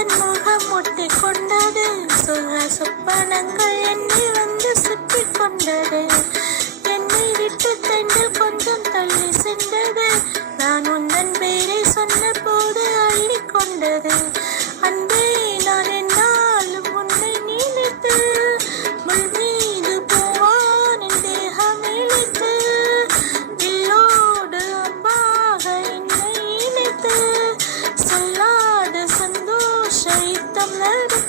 உந்தன் முகம் ஒட்டி கொண்டது, சுக சொப்பனங்கள் என்னை வந்து சுற்றி கொண்டது. என்னை விட்டு தென்றல் கொஞ்சம் தள்ளி சென்றது, நான் உந்தன் பேரை சொன்ன போது அள்ளி கொண்டது. அன்பே நான் என்னாலும் உன்னை நினைத்து, முள் மீது பூவான் என் தேகம் இழைத்து, வில்லோடு அம்பாக என்னை இணைத்து, சொல்லாத சந்தோஷ யுத்தம் நடந்து